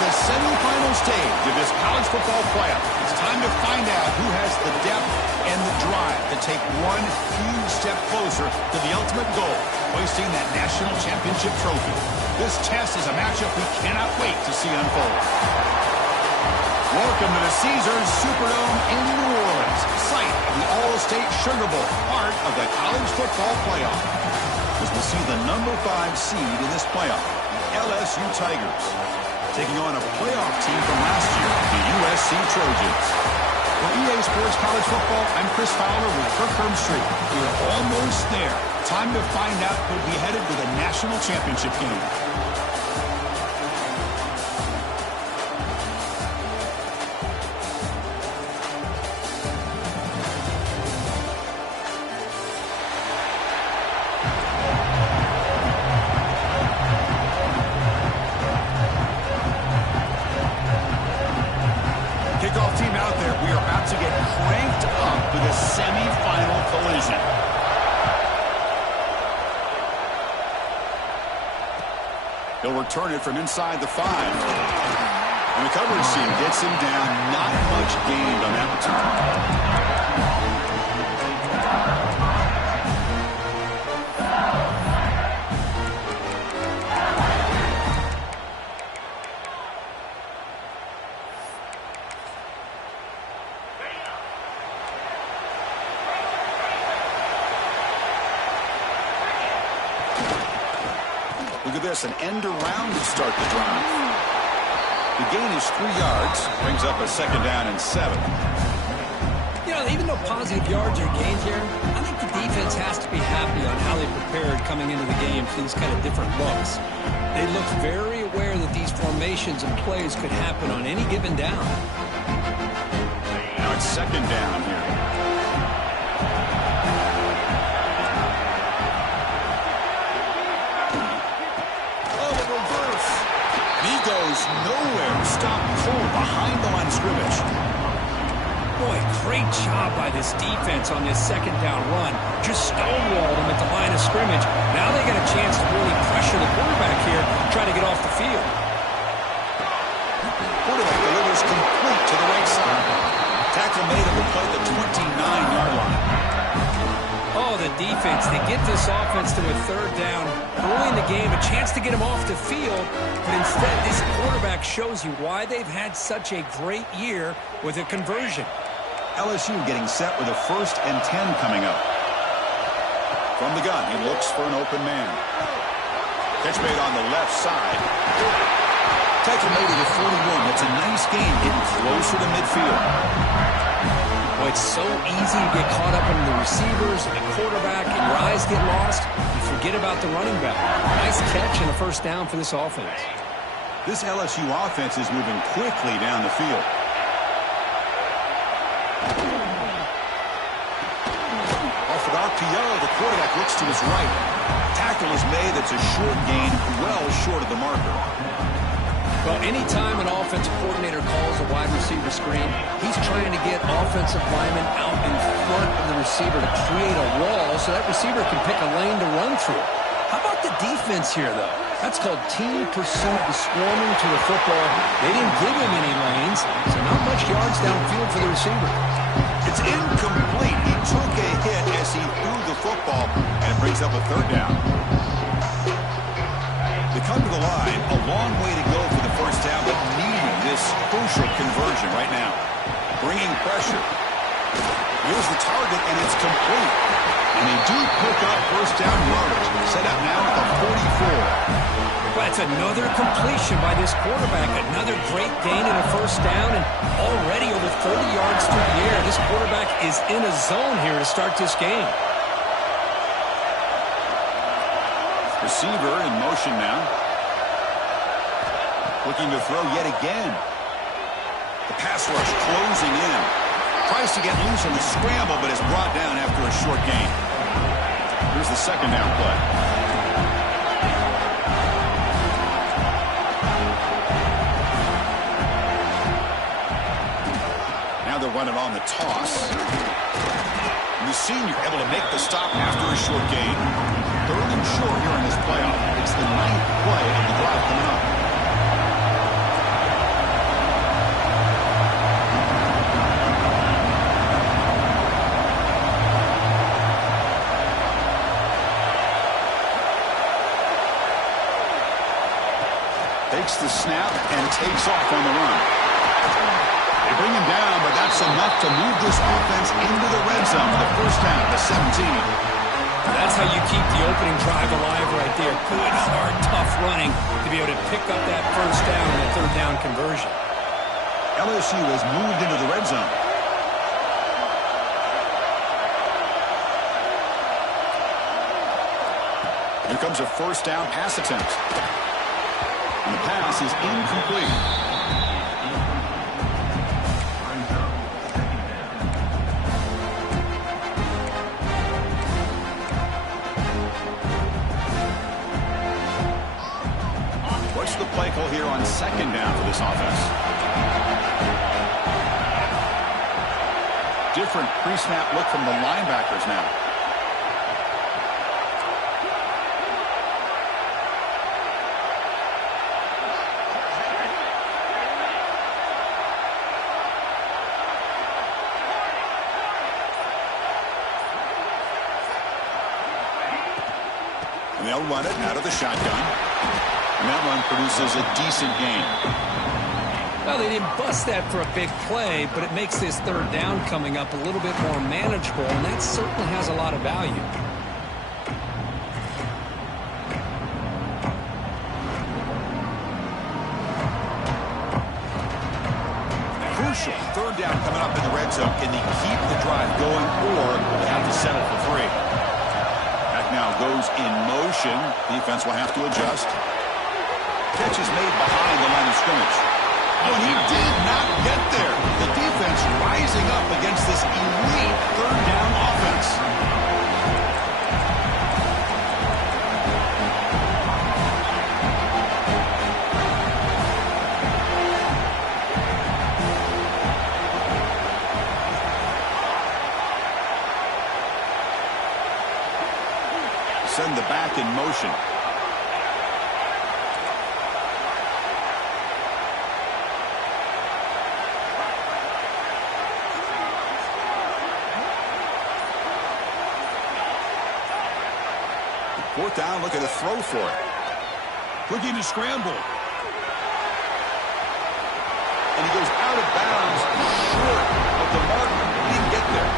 the semifinal stage of this college football playoff. It's time to find out who has the depth and the drive to take one huge step closer to the ultimate goal, hoisting that national championship trophy. This test is a matchup we cannot wait to see unfold. Welcome to the Caesars Superdome in New Orleans, site of the All-State Sugar Bowl, part of the college football playoff. As we see the number 5 seed in this playoff, the LSU Tigers, taking on a playoff team from last year, the USC Trojans. For EA Sports College Football, I'm Chris Fowler with Kirk Herbstreit. We're almost there. Time to find out who'll be headed to the national championship game. Kickoff team out there. We are about to get cranked up for the semifinal collision. He'll return it from inside the 5. And the coverage team gets him down. Not much gained on that return. Look at this, an end around to start the drive. The gain is 3 yards, brings up a 2nd down and 7. You know, even though positive yards are gained here, I think the defense has to be happy on how they prepared coming into the game for these kind of different looks. They look very aware that these formations and plays could happen on any given down. Now it's 2nd down here. Goes nowhere. Stop cold behind the line of scrimmage. Boy, great job by this defense on this 2nd down run. Just stonewalled him at the line of scrimmage. Now they get a chance to really pressure the quarterback here, try to get off the field. Quarterback delivers complete to the right side. Tackle made at the play at the 29-yard line. Oh, the defense, they get this offense to a 3rd down early in the game, a chance to get him off the field, but instead this quarterback shows you why they've had such a great year with a conversion. LSU getting set with a 1st and 10 coming up. From the gun, he looks for an open man. Catch made on the left side. Tackle made at the 41. That's a nice gain, getting closer to midfield. Well, it's so easy to get caught up in the receivers and the quarterback, and your eyes get lost. You forget about the running back. Nice catch and a 1st down for this offense. This LSU offense is moving quickly down the field. Off of RPO, the quarterback looks to his right. Tackle is made. That's a short gain, well short of the marker. Well, anytime an offensive coordinator calls a wide receiver screen, he's trying to get offensive linemen out in front of the receiver to create a wall so that receiver can pick a lane to run through. How about the defense here, though? That's called team pursuit and swarming to the football. They didn't give him any lanes, so not much yards downfield for the receiver. It's incomplete. He took a hit as he threw the football, and it brings up a 3rd down. They come to the line, a long way to go for the 1st down, but needing this crucial conversion right now. Bringing pressure. Here's the target, and it's complete. And they do pick up 1st down yardage. Set up now at the 44. Well, it's another completion by this quarterback. Another great gain in a 1st down, and already over 30 yards through the air. This quarterback is in a zone here to start this game. Receiver in motion now. Looking to throw yet again. The pass rush closing in. Tries to get loose on the scramble, but is brought down after a short gain. Here's the 2nd down play. Now they'll run it on the toss. And the senior able to make the stop after a short gain. 3rd and short here in this playoff. It's the 9th play of the drive coming up. Takes the snap and takes off on the run. They bring him down, but that's enough to move this offense into the red zone. The first down, the 17. That's how you keep the opening drive alive right there. Good, hard, tough running to be able to pick up that first down and that third down conversion. LSU has moved into the red zone. Here comes a first down pass attempt. And the pass is incomplete. What's the play call here on second down for this offense? Different pre-snap look from the linebackers now. And they'll run it out of the shotgun. And that run produces a decent gain. Well, they didn't bust that for a big play, but it makes this third down coming up a little bit more manageable, and that certainly has a lot of value. Crucial third down coming up in the red zone. Can they keep the drive going, or they have to settle for 3? That now goes in motion. Defense will have to adjust. Catch is made behind the line of scrimmage. Oh, he did not get there. The defense rising up against this elite third down offense. Send the back in motion. Fourth down, looking to throw for it. Looking to scramble. And he goes out of bounds, short of the mark. He didn't get there.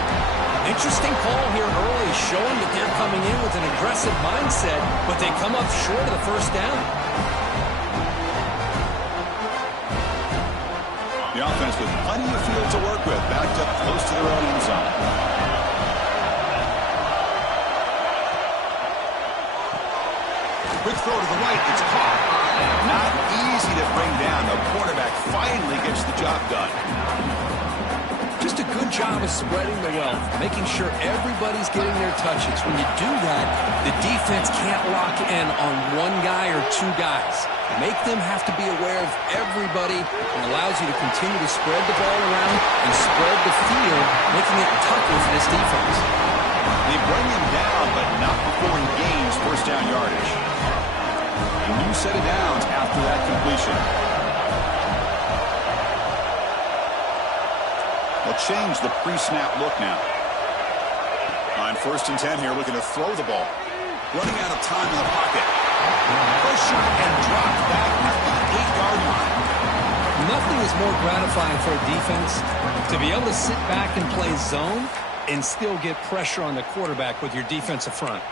Interesting call here early, showing that they're coming in with an aggressive mindset, but they come up short of the first down. The offense with plenty of field to work with, backed up close to their own end zone. Quick throw to the right. It's caught. Not easy to bring down. The quarterback finally gets the job done. Just a good job of spreading the wealth, making sure everybody's getting their touches. When you do that, the defense can't lock in on one guy or two guys. Make them have to be aware of everybody, and allows you to continue to spread the ball around and spread the field, making it tougher for this defense. They bring him down, but not before he gains first down yardage. A new set of downs after that completion. They'll change the pre-snap look now. On 1st and 10 here, looking to throw the ball. Running out of time in the pocket. Pressure and drop back at the 8-yard line. Nothing is more gratifying for a defense to be able to sit back and play zone and still get pressure on the quarterback with your defensive front.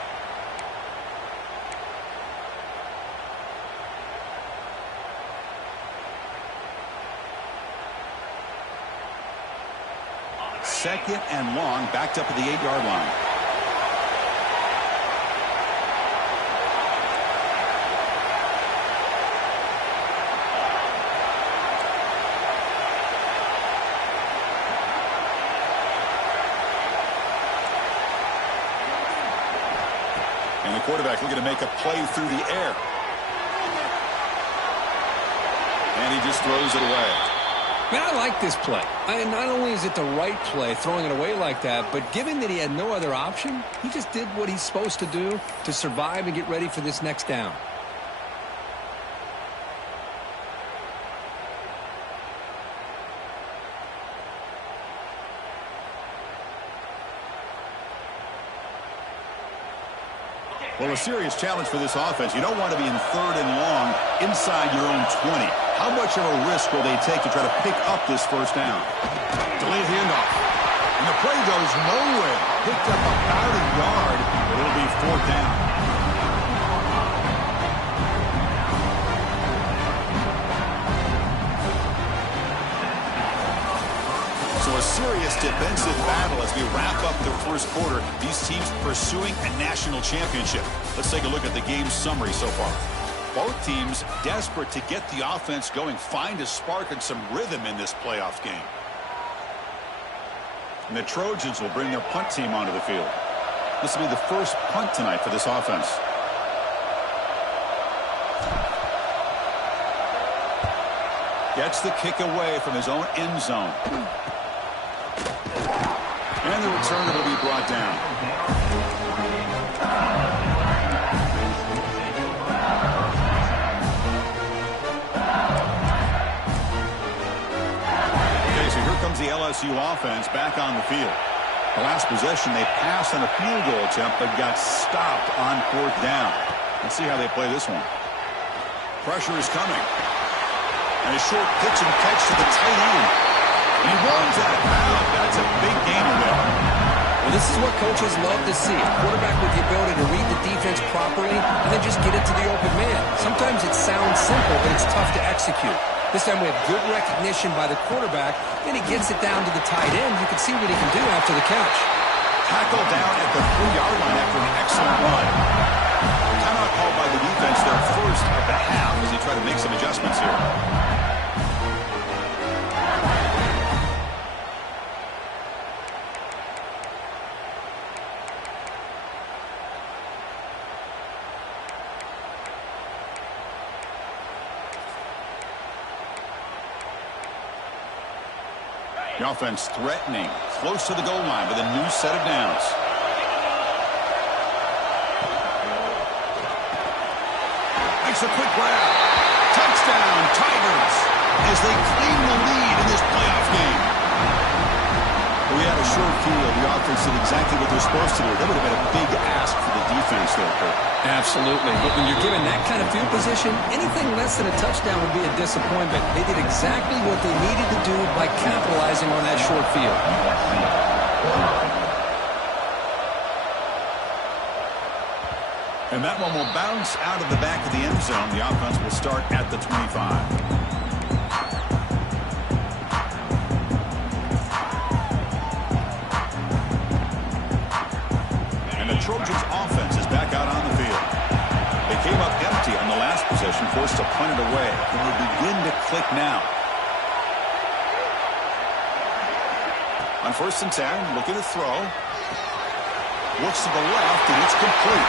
Second and long, backed up at the 8-yard line. And the quarterback looking to make a play through the air. And he just throws it away. Man, I like this play. Not only is it the right play, throwing it away like that, but given that he had no other option, he just did what he's supposed to do to survive and get ready for this next down. Well, a serious challenge for this offense. You don't want to be in 3rd and long inside your own 20. How much of a risk will they take to try to pick up this first down? Delayed handoff. And the play goes nowhere. Picked up about a yard, but it'll be 4th down. So a serious defensive battle as we wrap up the first quarter. These teams pursuing a national championship. Let's take a look at the game summary so far. Both teams desperate to get the offense going, find a spark and some rhythm in this playoff game. And the Trojans will bring their punt team onto the field. This will be the first punt tonight for this offense. Gets the kick away from his own end zone. And the returner will be brought down. Okay, so here comes the LSU offense back on the field. The last possession, they passed on a field goal attempt, but got stopped on 4th down. Let's see how they play this one. Pressure is coming. And a short pitch and catch to the tight end. He runs out of bounds. That's a big gainer there. Well, this is what coaches love to see. A quarterback with the ability to read the defense properly and then just get it to the open man. Sometimes it sounds simple, but it's tough to execute. This time we have good recognition by the quarterback, and he gets it down to the tight end. You can see what he can do after the catch. Tackle down at the 3-yard line after an excellent run. Timeout called by the defense, their first of the half, as they try to make some adjustments here. The offense threatening, close to the goal line with a new set of downs. Makes a quick grab. Touchdown, Tigers, as they claim the lead in this playoff game. We had a short field. The offense did exactly what they're supposed to do. That would have been a big ask for the defense there, Kurt. Absolutely. But when you're given that kind of field position, anything less than a touchdown would be a disappointment. They did exactly what they needed to do by capitalizing on that short field. And that one will bounce out of the back of the end zone. The offense will start at the 25. Trojans offense is back out on the field. They came up empty on the last possession, forced to punt it away. And they begin to click now. On 1st and 10, looking to throw. Looks to the left, and it's complete.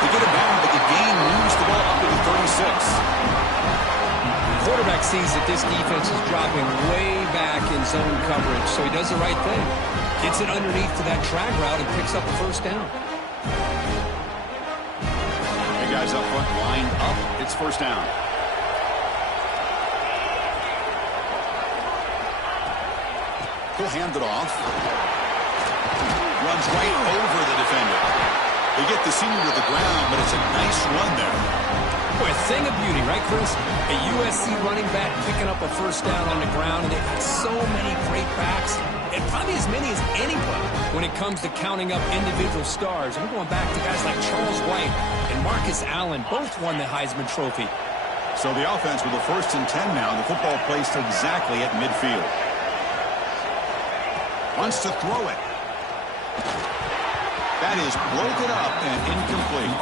They get it down, but the gain moves the ball up to the 36. The quarterback sees that this defense is dropping way back in zone coverage, so he does the right thing. Gets it underneath to that drag route and picks up the first down. The guys up front lined up. It's first down. He'll hand it off. Runs right over the defender. They get the senior to the ground, but it's a nice run there. Boy, a thing of beauty, right, Chris? A USC running back picking up a first down on the ground, and they've got so many great backs, and probably as many as anybody when it comes to counting up individual stars. And we're going back to guys like Charles White and Marcus Allen, both won the Heisman Trophy. So the offense with a 1st and 10 now, the football placed exactly at midfield. Wants to throw it. That is broken up and incomplete.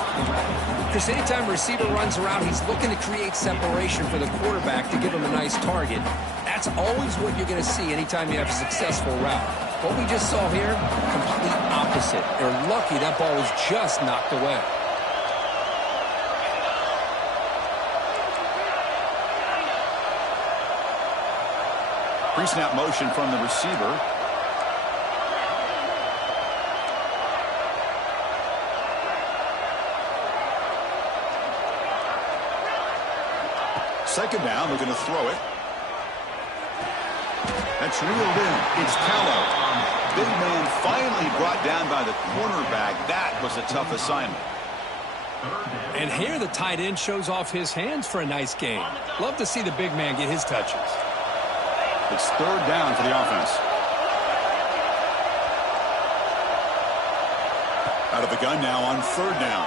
Chris, anytime a receiver runs around, he's looking to create separation for the quarterback to give him a nice target. That's always what you're going to see anytime you have a successful route. What we just saw here, complete opposite. They're lucky that ball was just knocked away. Pre-snap motion from the receiver. Second down, they're going to throw it. That's reeled in. It's Callow. Big man finally brought down by the cornerback. That was a tough assignment. And here the tight end shows off his hands for a nice game. Love to see the big man get his touches. It's third down for the offense. Out of the gun now on third down.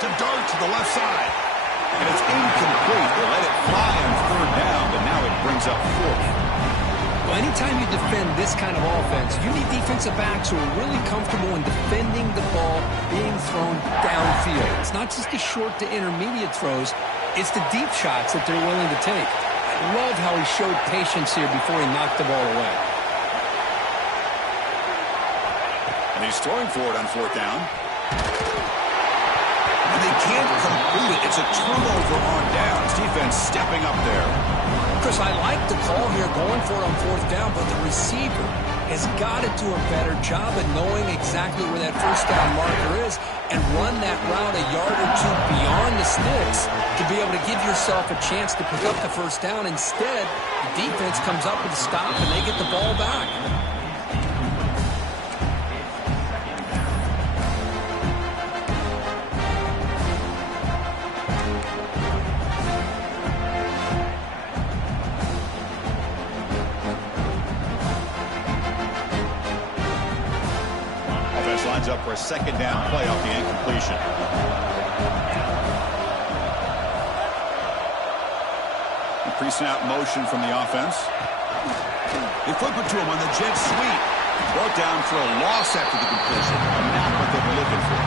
To dart to the left side. And it's incomplete. They let it fly on third down, but now it brings up fourth. Well, anytime you defend this kind of offense, you need defensive backs who are really comfortable in defending the ball being thrown downfield. It's not just the short to intermediate throws, it's the deep shots that they're willing to take. I love how he showed patience here before he knocked the ball away. And he's throwing for it on fourth down. And they can't complete it. It's a turnover on downs. Defense stepping up there. Chris, I like the call here going for it on fourth down, but the receiver has got to do a better job of knowing exactly where that first down marker is and run that route a yard or two beyond the sticks to be able to give yourself a chance to pick up the first down. Instead, the defense comes up with a stop and they get the ball back. Lines up for a second down play off the incompletion. Pre-snap motion from the offense. They flip it to him on the jet sweep. Brought down for a loss after the completion. Not what they were looking for.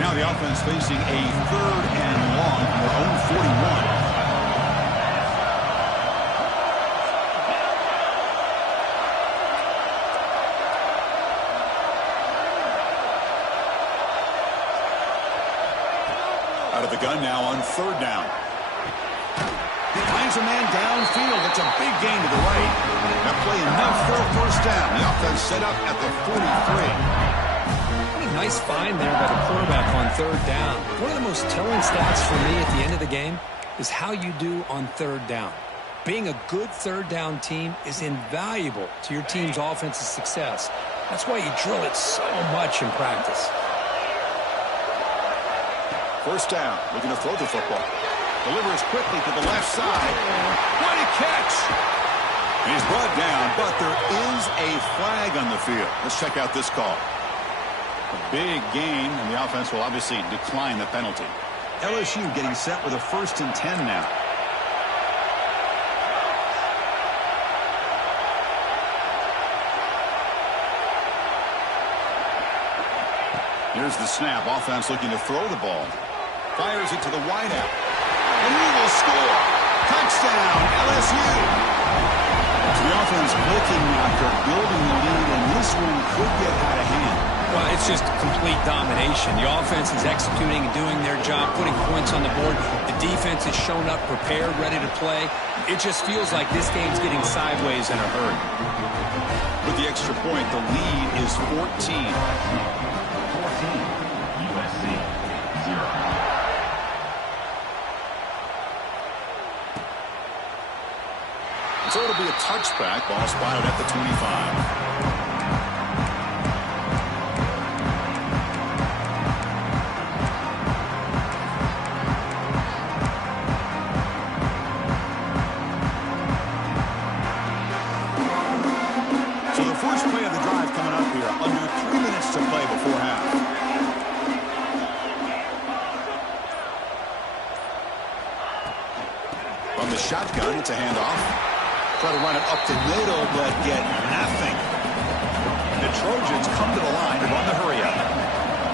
Now the offense facing a third and long from their own 41. Out of the gun now on third down. He finds a man downfield. It's a big gain to the right. That play enough for a first down. The offense set up at the 43. Nice find there by the quarterback on third down. One of the most telling stats for me at the end of the game is how you do on third down. Being a good third down team is invaluable to your team's offensive success. That's why you drill it so much in practice. First down, looking to throw the football. Delivers quickly to the left side. What a catch! He's brought down, but there is a flag on the field. Let's check out this call. A big gain, and the offense will obviously decline the penalty. LSU getting set with a 1st and 10 now. Here's the snap. Offense looking to throw the ball. Fires it to the wideout. And he will score. Touchdown, LSU. So the offense clicking after building the lead, and this one could get out of hand. Well, it's just complete domination. The offense is executing and doing their job, putting points on the board. The defense is shown up, prepared, ready to play. It just feels like this game's getting sideways in a hurry. With the extra point, the lead is 14. 14, USC, 0. So it'll be a touchback. Ball spotted at the 25. Shotgun, it's a handoff. Try to run it up the middle, but get nothing. The Trojans come to the line to run the hurry up.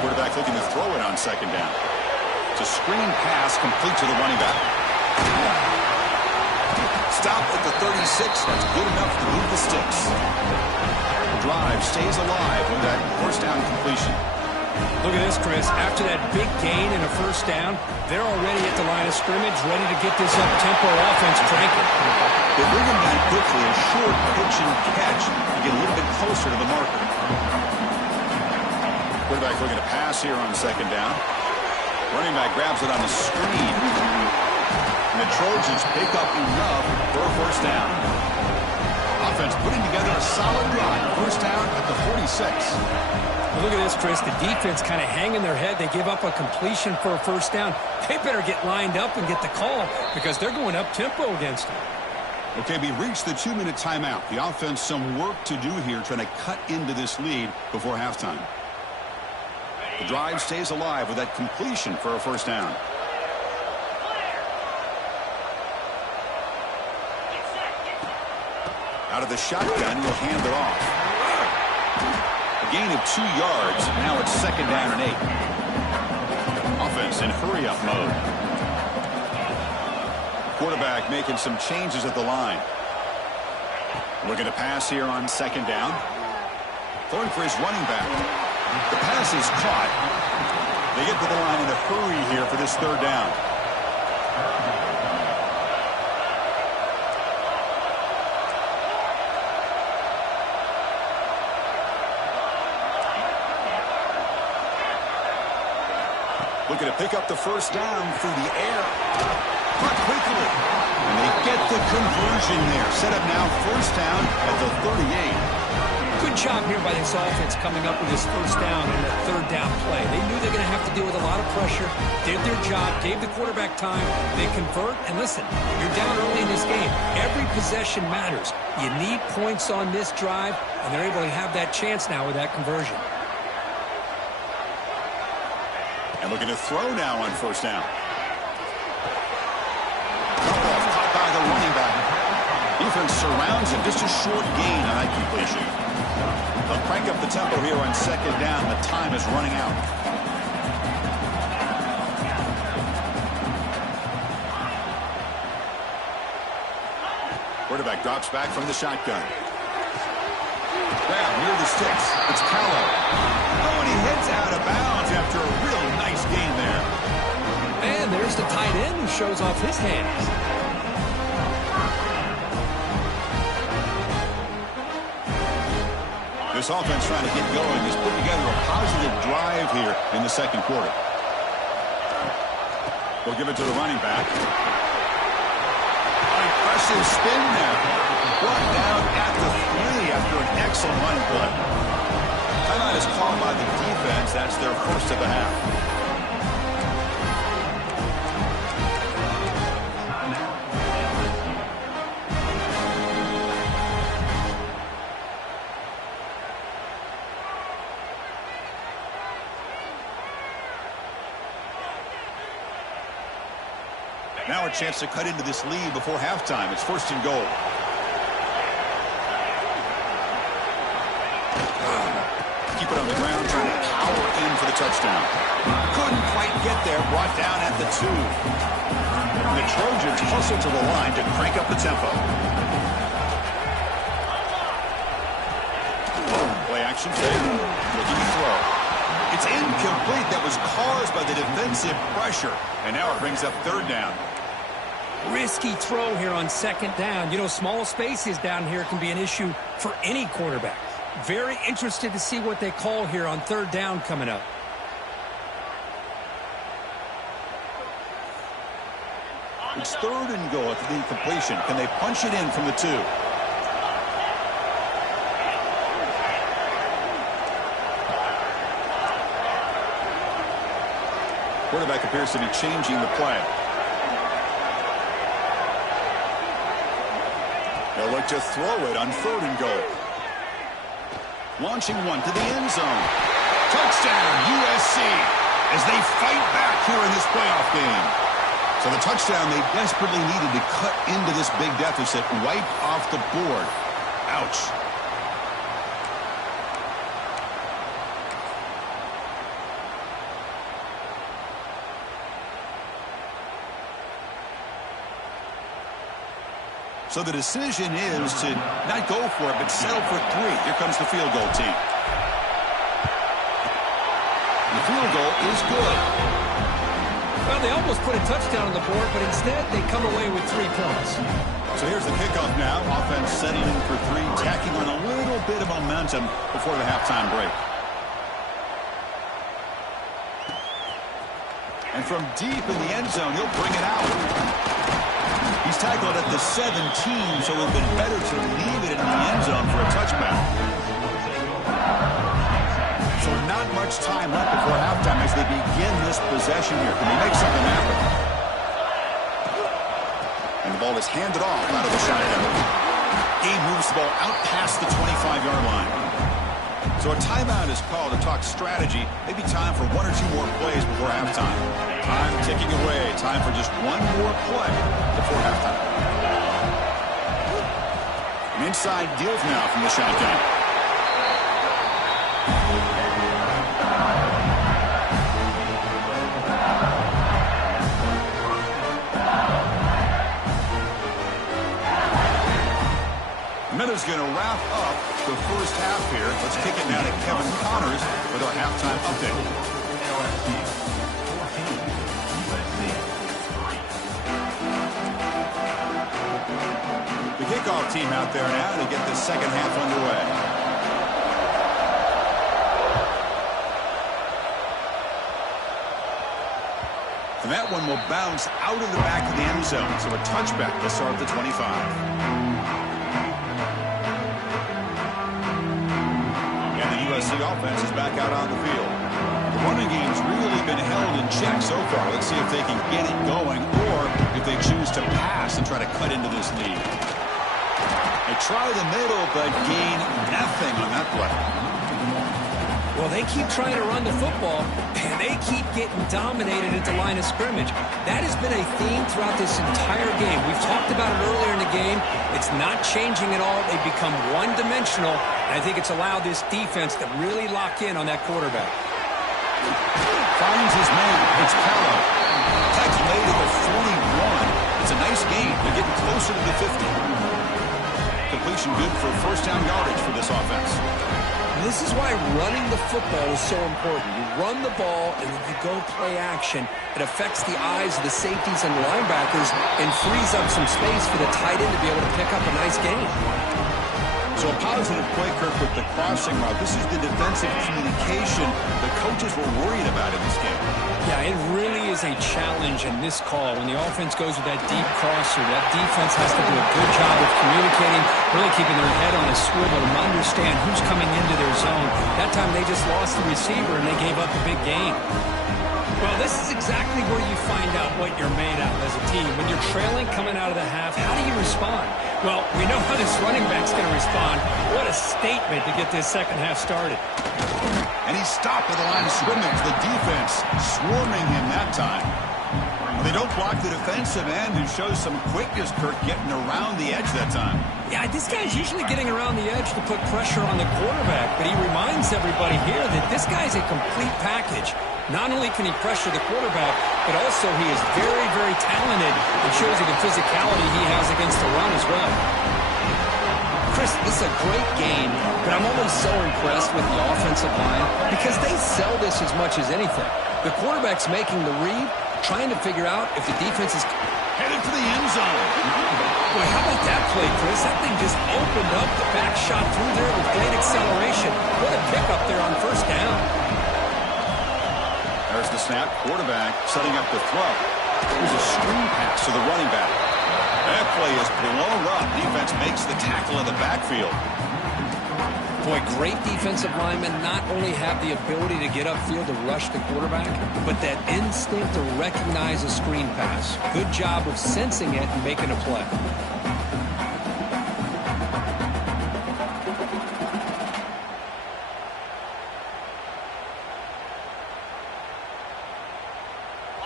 Quarterback looking to throw it on second down. It's a screen pass complete to the running back. Stop at the 36. That's good enough to move the sticks. The drive stays alive with that first down completion. Look at this, Chris. After that big gain and a first down, they're already at the line of scrimmage, ready to get this up-tempo offense cranking. They bring them back quickly, a short pitch and catch to get a little bit closer to the marker. Quarterback looking to pass here on second down. Running back grabs it on the screen. And the Trojans pick up enough for a first down. Offense putting together a solid drive. First down at the 46. Look at this, Chris. The defense kind of hanging their head. They give up a completion for a first down. They better get lined up and get the call because they're going up-tempo against them. Okay, we reached the 2-minute timeout. The offense some work to do here trying to cut into this lead before halftime. The drive stays alive with that completion for a first down. Out of the shotgun, he'll hand it off. A gain of 2 yards. Now it's second down and 8. Offense in hurry-up mode. Quarterback making some changes at the line. Looking to pass here on second down. Throwing for his running back. The pass is caught. They get to the line in a hurry here for this third down. Looking to pick up the first down through the air. Caught quickly. And they get the conversion there. Set up now first down at the 38. Good job here by this offense coming up with this first down and the third down play. They knew they're going to have to deal with a lot of pressure, did their job, gave the quarterback time. They convert, and listen, you're down early in this game. Every possession matters. You need points on this drive, and they're able to have that chance now with that conversion. And looking to throw now on first down. Caught by the running back. Defense surrounds him. Just a short gain on that completion. They'll crank up the tempo here on second down. The time is running out. Quarterback drops back from the shotgun. Grab near the sticks. It's Callow. Oh, and he heads out of bounds after a really nice gain there. And there's the tight end who shows off his hands. This offense trying to get going has put together a positive drive here in the second quarter. We'll give it to the running back. Impressive spin there. Brought down at the 3 after an excellent run play. Timeout is called by the defense. That's their first of the half. Now a chance to cut into this lead before halftime. It's first and goal. Keep it on the ground, trying to power in for the touchdown. Couldn't quite get there, brought down at the 2. And the Trojans hustle to the line to crank up the tempo. Play action fake. Looking to throw. It's incomplete. That was caused by the defensive pressure. And now it brings up third down. Risky throw here on second down. You know, small spaces down here can be an issue for any quarterback. Very interested to see what they call here on third down coming up. It's third and goal at the completion. Can they punch it in from the 2? Quarterback appears to be changing the play. They'll look to throw it on third and goal. Launching one to the end zone. Touchdown, USC, as they fight back here in this playoff game. So the touchdown they desperately needed to cut into this big deficit, wiped off the board. Ouch. So the decision is to not go for it, but settle for 3. Here comes the field goal team. The field goal is good. Well, they almost put a touchdown on the board, but instead they come away with 3 points. So here's the kickoff now. Offense setting in for 3, tacking on a little bit of momentum before the halftime break. And from deep in the end zone, he'll bring it out. He's tackled at the 17, so it would have been better to leave it in the end zone for a touchback. So not much time left before halftime as they begin this possession here. Can they make something happen? And the ball is handed off out of the shotgun. Game moves the ball out past the 25-yard line. So a timeout is called to talk strategy. Maybe time for one or two more plays before halftime. Time ticking away. Time for just one more play before halftime. An inside give now from the shotgun. Miller's going to wrap up the first half here. Let's kick it now to Kevin Connors with our halftime update. The kickoff team out there now to get the second half underway. And that one will bounce out of the back of the end zone. So a touchback to start the 25. USC offense is back out on the field. The running game's really been held in check so far. Let's see if they can get it going or if they choose to pass and try to cut into this lead. They try the middle but gain nothing on that play. Well, they keep trying to run the football, and they keep getting dominated at the line of scrimmage. That has been a theme throughout this entire game. We've talked about it earlier in the game. It's not changing at all. They've become one-dimensional, and I think it's allowed this defense to really lock in on that quarterback. Finds his man. It's Callow. Tackle made at the 41. It's a nice gain. They're getting closer to the 50. Completion good for first down yardage for this offense. This is why running the football is so important. You run the ball, and then you go play action. It affects the eyes of the safeties and linebackers and frees up some space for the tight end to be able to pick up a nice gain. So a positive play, Kirk, with the crossing route. This is the defensive communication the coaches were worried about in this game. Yeah, it really is a challenge in this call. When the offense goes with that deep crosser, that defense has to do a good job of communicating, really keeping their head on a swivel and understand who's coming into their zone. That time they just lost the receiver and they gave up a big gain. Well, this is exactly where you find out what you're made out of as a team. When you're trailing coming out of the half, how do you respond? Well, we know how this running back's going to respond. What a statement to get this second half started. And he stopped at the line of scrimmage. The defense swarming him that time. They don't block the defensive end and shows some quickness, Kirk, getting around the edge that time. Yeah, this guy's usually getting around the edge to put pressure on the quarterback, but he reminds everybody here that this guy's a complete package. Not only can he pressure the quarterback, but also he is very, very talented and shows you the physicality he has against the run as well. Chris, this is a great game, but I'm always so impressed with the offensive line because they sell this as much as anything. The quarterback's making the read, trying to figure out if the defense is headed for the end zone. Boy, how about that play, Chris? That thing just opened up. The back shot through there with great acceleration. What a pickup there on first down. There's the snap. Quarterback setting up the throw. Here's a screen pass to the running back. That play is blown up. Defense makes the tackle in the backfield. Boy, great defensive linemen not only have the ability to get upfield to rush the quarterback, but that instinct to recognize a screen pass. Good job of sensing it and making a play.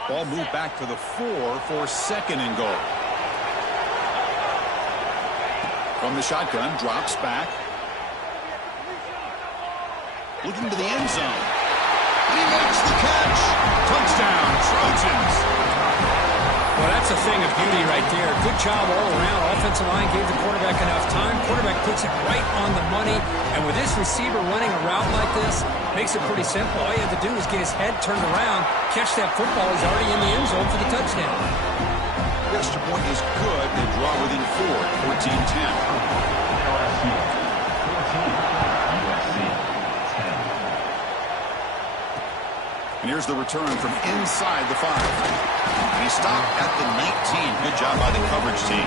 Ball moved back to the 4 for second and goal. From the shotgun, drops back. Looking to the end zone. He makes the catch. Touchdown, Trojans. Well, that's a thing of beauty right there. Good job all around. Offensive line gave the quarterback enough time. Quarterback puts it right on the money. And with this receiver running a route like this, makes it pretty simple. All you have to do is get his head turned around, catch that football. He's already in the end zone for the touchdown. The extra point is good. They draw within 4, 14-10. An here's the return from inside the 5. And he stopped at the 19. Good job by the coverage team.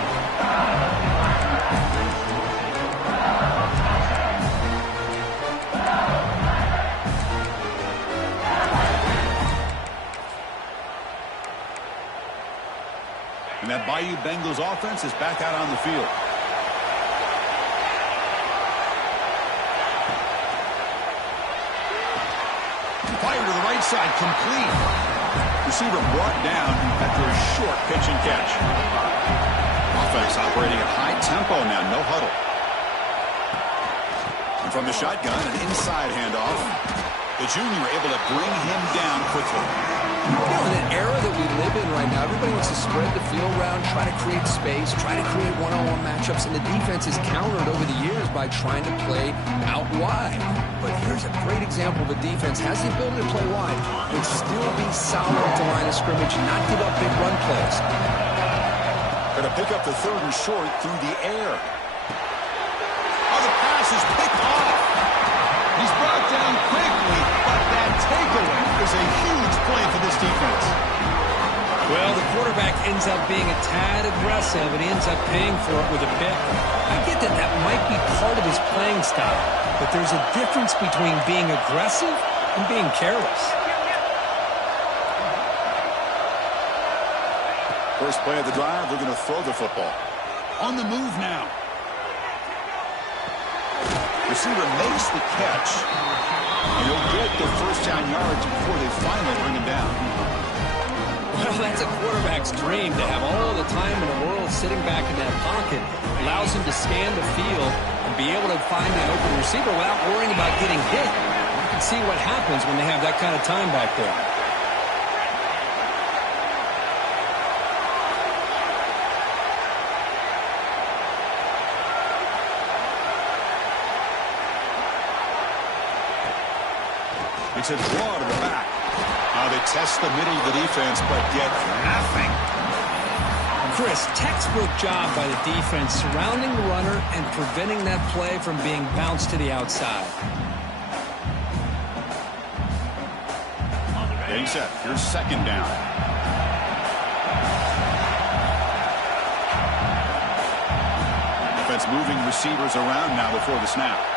And that Bayou Bengals offense is back out on the field. Fire to the right side, complete. Receiver brought down after a short pitch and catch. Offense operating at high tempo now, no huddle. And from the shotgun, an inside handoff. The junior able to bring him down quickly. You know, in an era that we live in right now, everybody wants to spread the field around, try to create space, try to create one-on-one matchups, and the defense is countered over the years by trying to play out wide. But here's a great example of a defense has the ability to play wide, but still be solid at the line of scrimmage, not give up big run plays. Going to pick up the 3rd and short through the air. Oh, the pass is picked off. He's brought down quickly, but that takeaway is a huge play for this defense. Well, the quarterback ends up being a tad aggressive, and he ends up paying for it with a pick. I get that that might be part of his playing style, but there's a difference between being aggressive and being careless. First play of the drive, they're going to throw the football. On the move now. Receiver makes the catch. And he'll get the first down yards before they finally bring him down. Well, that's a quarterback's dream to have all the time in the world sitting back in that pocket. Allows him to scan the field and be able to find an open receiver without worrying about getting hit. You can see what happens when they have that kind of time back there. It's a draw to the back. Now they test the middle of the defense, but get nothing. Chris, textbook job by the defense surrounding the runner and preventing that play from being bounced to the outside. Getting set. Here's 2nd down. Defense moving receivers around now before the snap.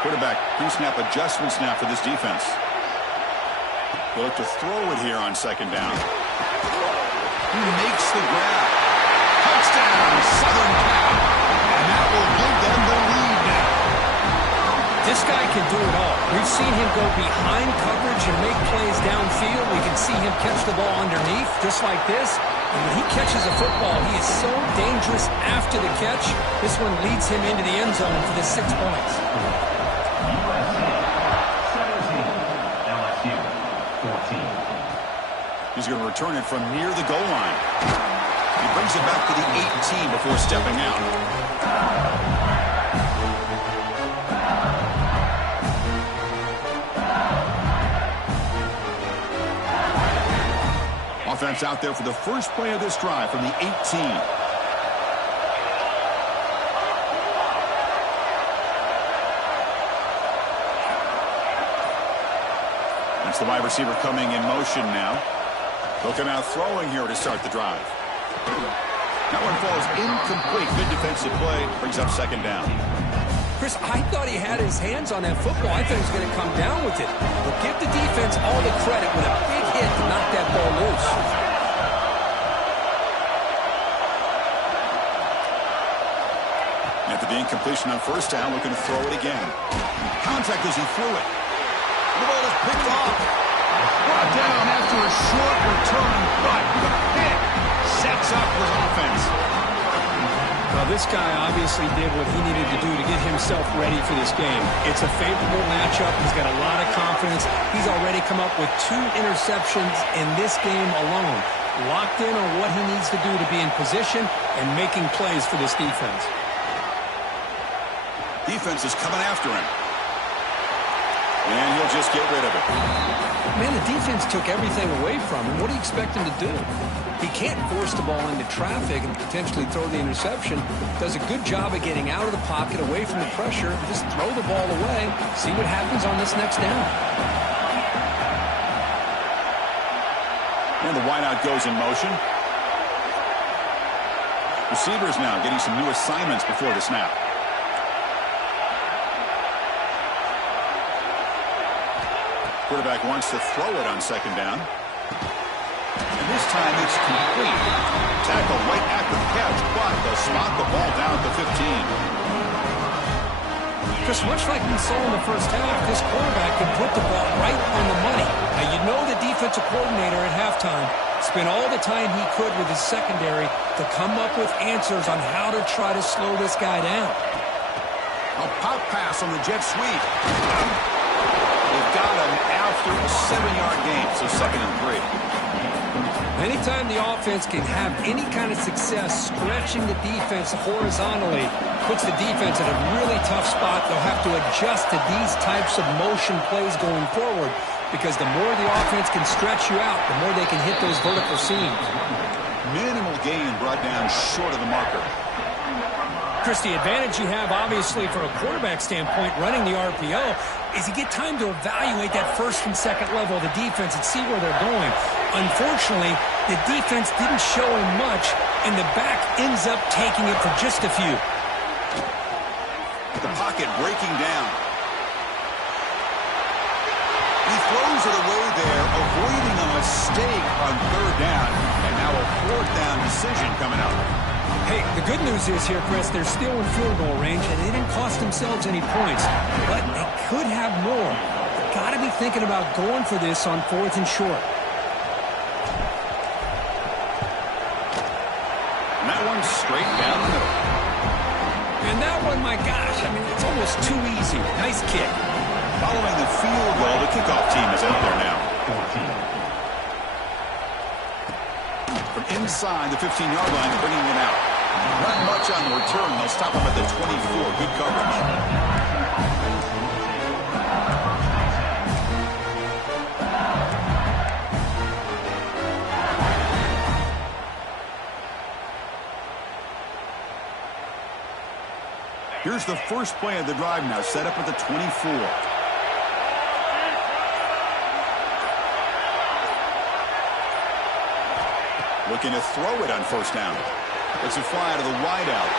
Quarterback pre-snap adjustment snap for this defense. They'll look to throw it here on 2nd down. He makes the grab. Touchdown, Southern Cal. And that will give them the lead now. This guy can do it all. We've seen him go behind coverage and make plays downfield. We can see him catch the ball underneath, just like this. And when he catches a football, he is so dangerous after the catch. This one leads him into the end zone for the 6 points. He's going to return it from near the goal line. He brings it back to the 18 before stepping out. Offense out there for the first play of this drive from the 18. That's the wide receiver coming in motion now. Looking out throwing here to start the drive. That one falls incomplete. Good defensive play. Brings up 2nd down. Chris, I thought he had his hands on that football. I thought he was going to come down with it. But give the defense all the credit with a big hit to knock that ball loose. After the incompletion on 1st down, looking to throw it again. Contact as he threw it. The ball is picked off. Brought down after a short return, but the pick sets up his offense. Well, this guy obviously did what he needed to do to get himself ready for this game. It's a favorable matchup. He's got a lot of confidence. He's already come up with 2 interceptions in this game alone. Locked in on what he needs to do to be in position and making plays for this defense. Defense is coming after him. And he'll just get rid of it. Man, the defense took everything away from him. What do you expect him to do? He can't force the ball into traffic and potentially throw the interception. Does a good job of getting out of the pocket, away from the pressure. Just throw the ball away. See what happens on this next down. And the wideout goes in motion. Receivers now getting some new assignments before the snap. Quarterback wants to throw it on second down. And this time it's complete. Tackle right after the catch, but they'll spot the ball down at the 15. Just much like we saw in the first half, this quarterback can put the ball right on the money. Now, you know the defensive coordinator at halftime spent all the time he could with his secondary to come up with answers on how to try to slow this guy down. A pop pass on the jet sweep. They've got him after a 7-yard gain, so 2nd and 3. Anytime the offense can have any kind of success stretching the defense horizontally, puts the defense in a really tough spot. They'll have to adjust to these types of motion plays going forward, because the more the offense can stretch you out, the more they can hit those vertical seams. Minimal gain brought down short of the marker. Chris, the advantage you have, obviously, from a quarterback standpoint, running the RPO, is you get time to evaluate that first and second level of the defense and see where they're going. Unfortunately, the defense didn't show him much, and the back ends up taking it for just a few. The pocket breaking down. He throws it away there, avoiding a mistake on 3rd down, and now a 4th down decision coming up. Hey, the good news is here, Chris, they're still in field goal range, and they didn't cost themselves any points. But they could have more. They've got to be thinking about going for this on 4th and short. And that one's straight down the middle. And that one, my gosh, I mean, it's almost too easy. Nice kick. Following the field goal, the kickoff team is out there now. From inside the 15-yard line, bringing it out. Not much on the return. They'll stop him at the 24. Good coverage. Here's the first play of the drive now, set up at the 24. Looking to throw it on 1st down. It's a fly out of the wideout.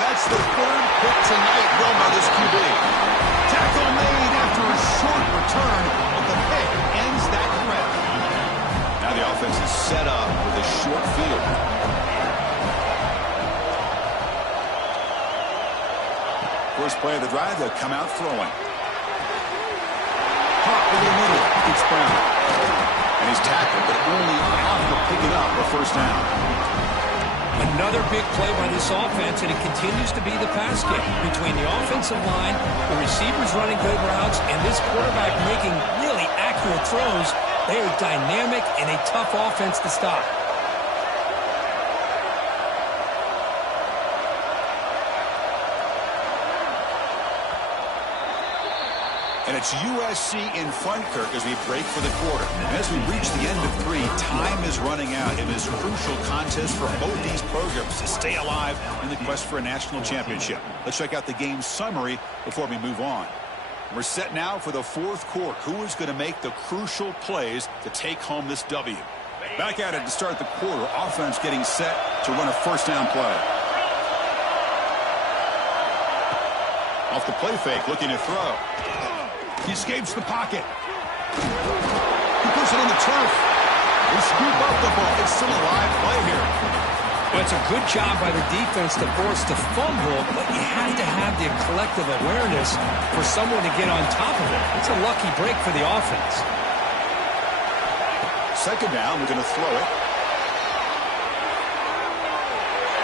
That's the 3rd pick tonight. Wilmer, this QB. Tackle made after a short return, but the pick ends that threat. Now the offense is set up with a short field. First play of the drive, they'll come out throwing. Pop in the middle. It's Brown. And he's tackled, but only enough to pick it up for 1st down. Another big play by this offense, and it continues to be the pass game between the offensive line, the receivers running good routes, and this quarterback making really accurate throws. They are dynamic and a tough offense to stop. And it's USC in front, Kirk, as we break for the quarter. And as we reach the end of 3, time is running out in this crucial contest for both these programs to stay alive in the quest for a national championship. Let's check out the game summary before we move on. We're set now for the 4th quarter. Who is going to make the crucial plays to take home this W? Back at it to start the quarter. Offense getting set to run a 1st down play. Off the play fake, looking to throw. He escapes the pocket. He puts it on the turf. They scoop up the ball. It's still a live play here. Well, it's a good job by the defense to force the fumble, but you have to have the collective awareness for someone to get on top of it. It's a lucky break for the offense. 2nd down, we're going to throw it.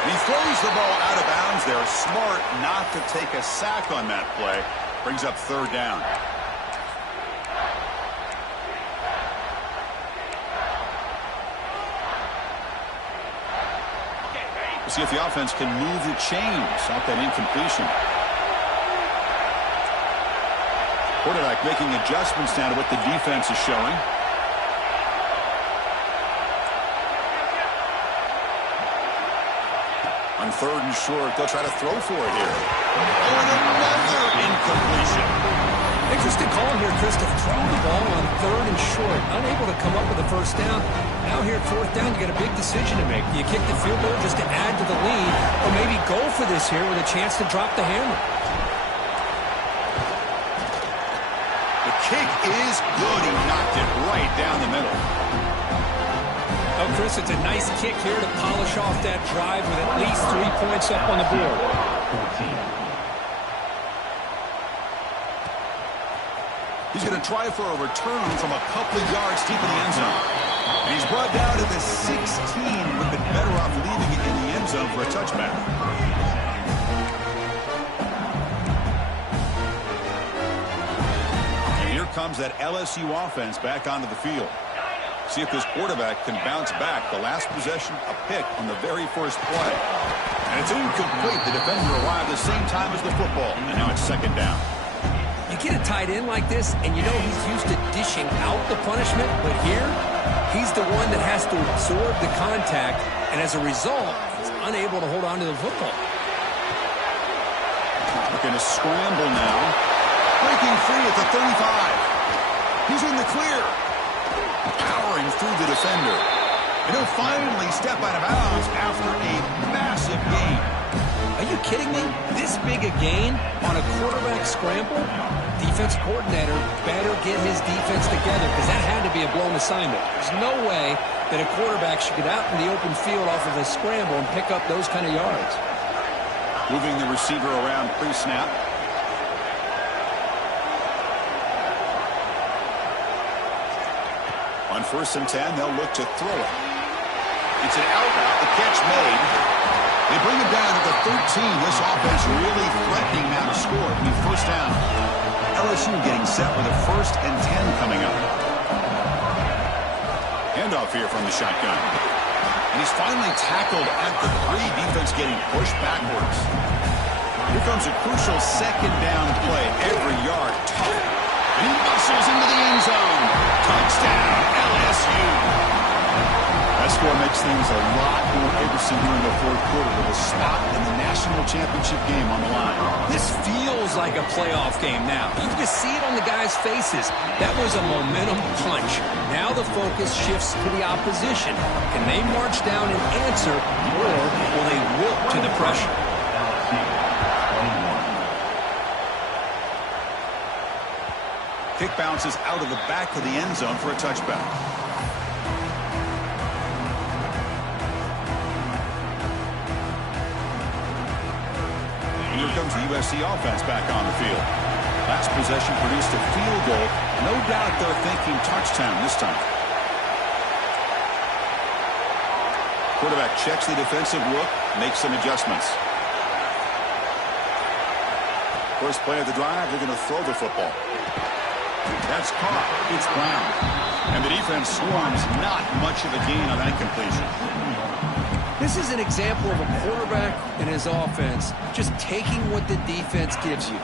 He throws the ball out of bounds there. Smart not to take a sack on that play. Brings up 3rd down. We'll see if the offense can move the chains off that incompletion. Quarterback making adjustments down to what the defense is showing. On 3rd and short, they'll try to throw for it here. Oh, and another incompletion. Interesting call here, Chris, to throw the ball on 3rd and short. Unable to come up with a first down. Now here at 4th down, you got a big decision to make. Do you kick the field goal just to add to the lead, or maybe go for this here with a chance to drop the hammer? The kick is good. He knocked it right down the middle. Oh, Chris, it's a nice kick here to polish off that drive with at least 3 points up on the board. He's going to try for a return from a couple of yards deep in the end zone. And he's brought down to the 16. Would have been better off leaving it in the end zone for a touchback. And here comes that LSU offense back onto the field. See if this quarterback can bounce back. The last possession, a pick on the very first play. And it's incomplete. The defender arrived the same time as the football. And now it's 2nd down. You get a tight end like this, and you know he's used to dishing out the punishment, but here, he's the one that has to absorb the contact, and as a result, he's unable to hold on to the football. Looking to scramble now. Breaking free at the 35. He's in the clear. Powering through the defender. And he'll finally step out of bounds after a massive gain. Are you kidding me? This big a gain on a quarterback scramble? Defense coordinator better get his defense together because that had to be a blown assignment. There's no way that a quarterback should get out in the open field off of a scramble and pick up those kind of yards. Moving the receiver around pre-snap. On 1st and 10, they'll look to throw it. It's an out route. The catch made. They bring it down at the 13. This offense really threatening now to score. It'll be 1st down. LSU getting set with a 1st and 10 coming up. Handoff here from the shotgun. And he's finally tackled at the 3. Defense getting pushed backwards. Here comes a crucial 2nd down play. Every yard tough. And he muscles into the end zone. Touchdown, LSU. That score makes things a lot more interesting here in the 4th quarter with a spot in the national championship game on the line. This feels like a playoff game now. You can just see it on the guys' faces. That was a momentum punch. Now the focus shifts to the opposition. Can they march down and answer, or will they wilt to the pressure? Kick bounces out of the back of the end zone for a touchback. And here comes the USC offense back on the field. Last possession produced a field goal. No doubt they're thinking touchdown this time. Quarterback checks the defensive look, makes some adjustments. First play of the drive, they're going to throw the football. That's caught. It's Brown. And the defense swarms. Not much of a gain on that completion. This is an example of a quarterback and his offense just taking what the defense gives you.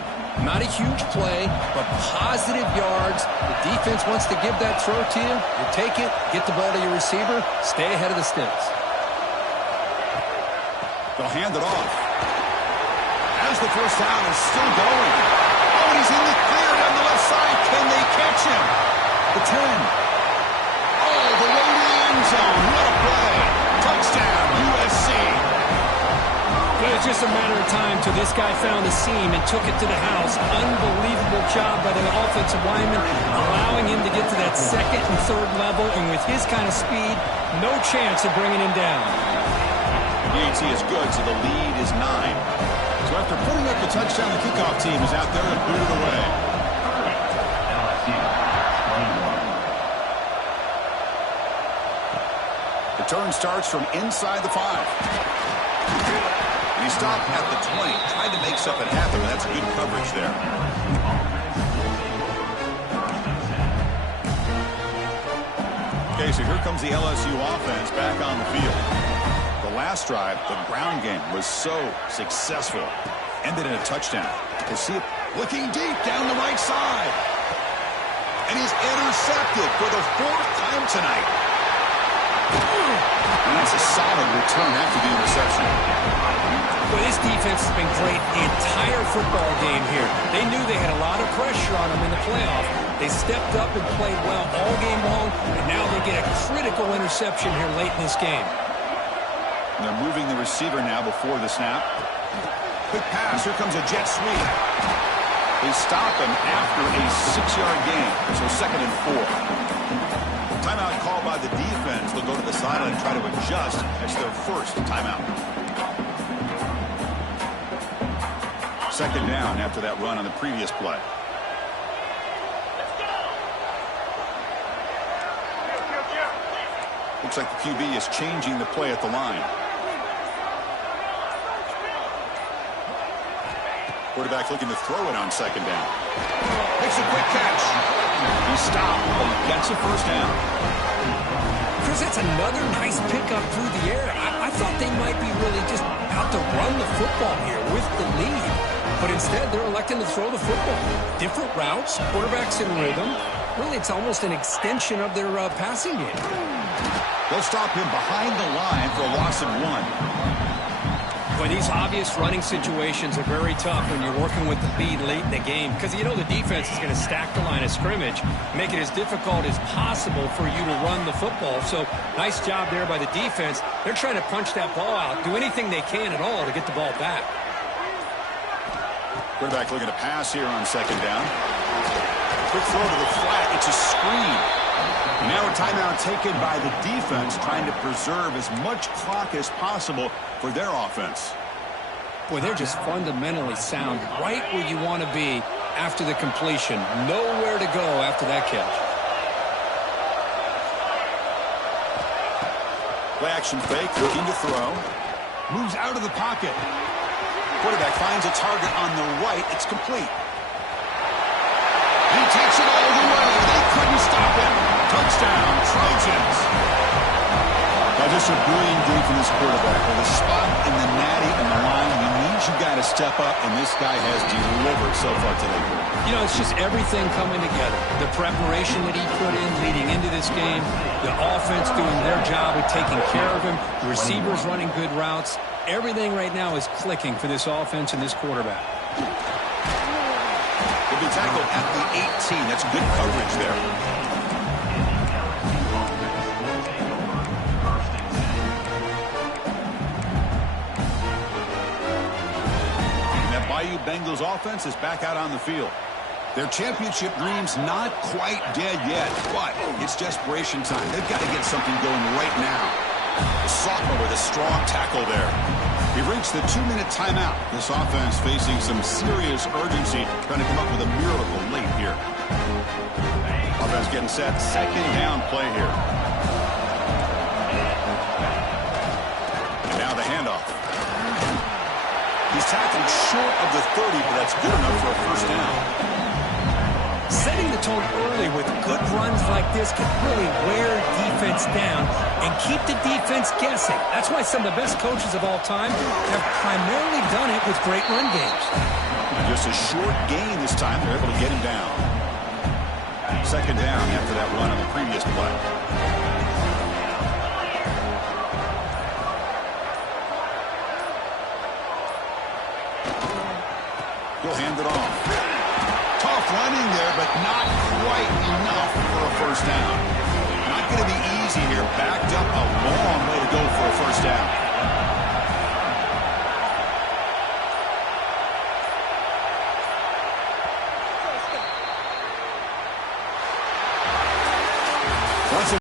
Not a huge play, but positive yards. The defense wants to give that throw to you. You take it, get the ball to your receiver, stay ahead of the sticks. They'll hand it off. As the first down is still going. Oh, he's in the clear down the left side. Can they catch him? The 10. All the way to the end zone. What a play. Touchdown, USC. Well, it's just a matter of time till this guy found the seam and took it to the house. Unbelievable job by the offensive lineman, allowing him to get to that 2nd and 3rd level. And with his kind of speed, no chance of bringing him down. The AT is good, so the lead is 9. So after putting up the touchdown, the kickoff team is out there to boot it away. Return starts from inside the 5. And he stopped at the 20. Tried to make something happen, but that's good coverage there. Okay, so here comes the LSU offense back on the field. The last drive, the ground game was so successful. Ended in a touchdown. You see it looking deep down the right side. And he's intercepted for the 4th time tonight. And that's a solid return after the interception. Well, this defense has been great the entire football game here. They knew they had a lot of pressure on them in the playoff. They stepped up and played well all game long, and now they get a critical interception here late in this game. And they're moving the receiver now before the snap. Quick pass. Here comes a jet sweep. They stop him after a 6-yard gain. So 2nd and 4. Timeout called by the defense. They'll go to the sideline and try to adjust. That's their first timeout. 2nd down after that run on the previous play. Looks like the QB is changing the play at the line. Quarterback looking to throw it on 2nd down. Makes a quick catch. He stopped, but he gets a first down. Chris, that's another nice pickup through the air. I thought they might be really just out to run the football here with the lead. But instead, they're electing to throw the football. Different routes, quarterbacks in rhythm. Really, it's almost an extension of their passing game. They'll stop him behind the line for a loss of 1. Boy, these obvious running situations are very tough when you're working with the lead late in the game because you know the defense is going to stack the line of scrimmage, make it as difficult as possible for you to run the football. So nice job there by the defense. They're trying to punch that ball out, do anything they can at all to get the ball back. Quarterback looking to pass here on 2nd down. Quick throw to the flat. It's a screen. Now a timeout taken by the defense, trying to preserve as much clock as possible for their offense. Boy, they're just fundamentally sound, right where you want to be after the completion. Nowhere to go after that catch. Play action fake, looking to throw. Moves out of the pocket. Quarterback finds a target on the right. It's complete. He takes it all the way. They couldn't stop him. Touchdown, Trojans. Now, just a brilliant game from this quarterback. With a spot in the natty and the line, you need you got to step up, and this guy has delivered so far today. You know, it's just everything coming together. The preparation that he put in leading into this game, the offense doing their job of taking care of him, the receivers running good routes. Everything right now is clicking for this offense and this quarterback. He'll be tackled at the 18. That's good coverage there. And that Bayou Bengals offense is back out on the field. Their championship dreams not quite dead yet, but it's desperation time. They've got to get something going right now. The sophomore with a strong tackle there. We've reached the 2-minute timeout. This offense facing some serious urgency, trying to come up with a miracle late here. Offense getting set. 2nd down play here. And now the handoff. He's tackled short of the 30, but that's good enough for a first down. Setting the tone early with good runs like this can really wear defense down and keep the defense guessing. That's why some of the best coaches of all time have primarily done it with great run games. And just a short gain this time. They're able to get him down. 2nd down after that run on the previous play. He'll hand it off. Tough running there, but not quite enough for a first down. Not going to be easy here. Backed up a long